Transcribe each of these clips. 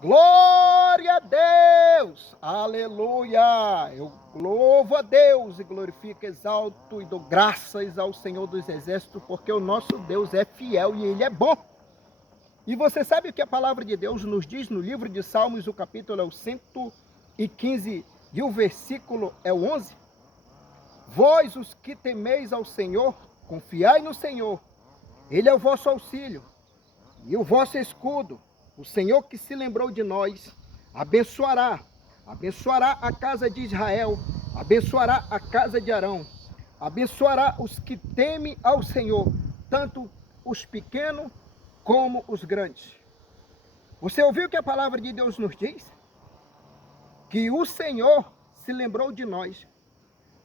Glória a Deus! Aleluia! Eu louvo a Deus e glorifico, exalto e dou graças ao Senhor dos Exércitos, porque o nosso Deus é fiel e Ele é bom. E você sabe o que a palavra de Deus nos diz no livro de Salmos, o capítulo é o 115 e o versículo é o 11? Vós, os que temeis ao Senhor, confiai no Senhor. Ele é o vosso auxílio e o vosso escudo. O Senhor que se lembrou de nós, abençoará a casa de Israel, abençoará a casa de Arão, abençoará os que temem ao Senhor, tanto os pequenos como os grandes. Você ouviu o que a palavra de Deus nos diz? Que o Senhor se lembrou de nós.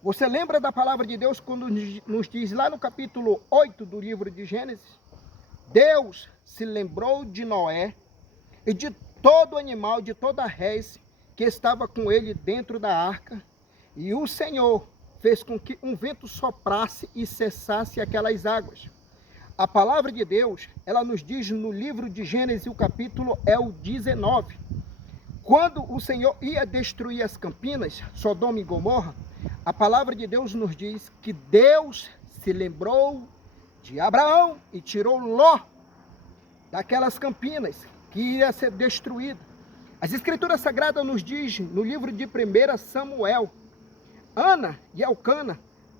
Você lembra da palavra de Deus quando nos diz lá no capítulo 8 do livro de Gênesis? Deus se lembrou de Noé e de todo animal, de toda a res que estava com ele dentro da arca. E o Senhor fez com que um vento soprasse e cessasse aquelas águas. A palavra de Deus, ela nos diz no livro de Gênesis, o capítulo é o 19. Quando o Senhor ia destruir as campinas, Sodoma e Gomorra, a palavra de Deus nos diz que Deus se lembrou de Abraão e tirou Ló daquelas campinas que iria ser destruída. As Escrituras Sagradas nos dizem, no livro de 1 Samuel, Ana e Elcana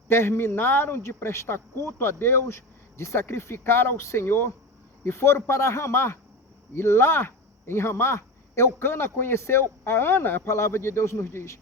terminaram de prestar culto a Deus, de sacrificar ao Senhor, e foram para Ramá. E lá, em Ramá, Elcana conheceu a Ana, a palavra de Deus nos diz.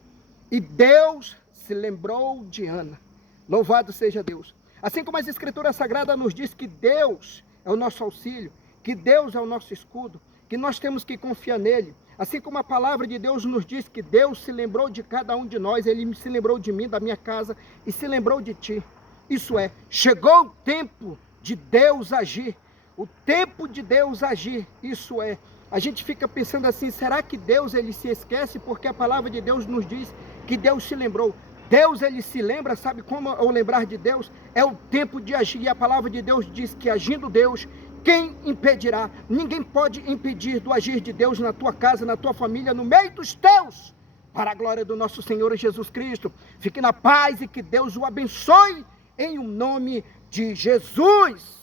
E Deus se lembrou de Ana. Louvado seja Deus. Assim como as Escrituras Sagradas nos diz que Deus é o nosso auxílio, que Deus é o nosso escudo, que nós temos que confiar nele. Assim como a palavra de Deus nos diz que Deus se lembrou de cada um de nós, Ele se lembrou de mim, da minha casa, e se lembrou de ti. Isso é, chegou o tempo de Deus agir. O tempo de Deus agir, isso é. A gente fica pensando assim, será que Deus ele se esquece? Porque a palavra de Deus nos diz que Deus se lembrou. Deus ele se lembra, sabe como eu lembrar de Deus? É o tempo de agir. E a palavra de Deus diz que agindo Deus, quem impedirá? Ninguém pode impedir do agir de Deus na tua casa, na tua família, no meio dos teus. Para a glória do nosso Senhor Jesus Cristo. Fique na paz e que Deus o abençoe em o nome de Jesus.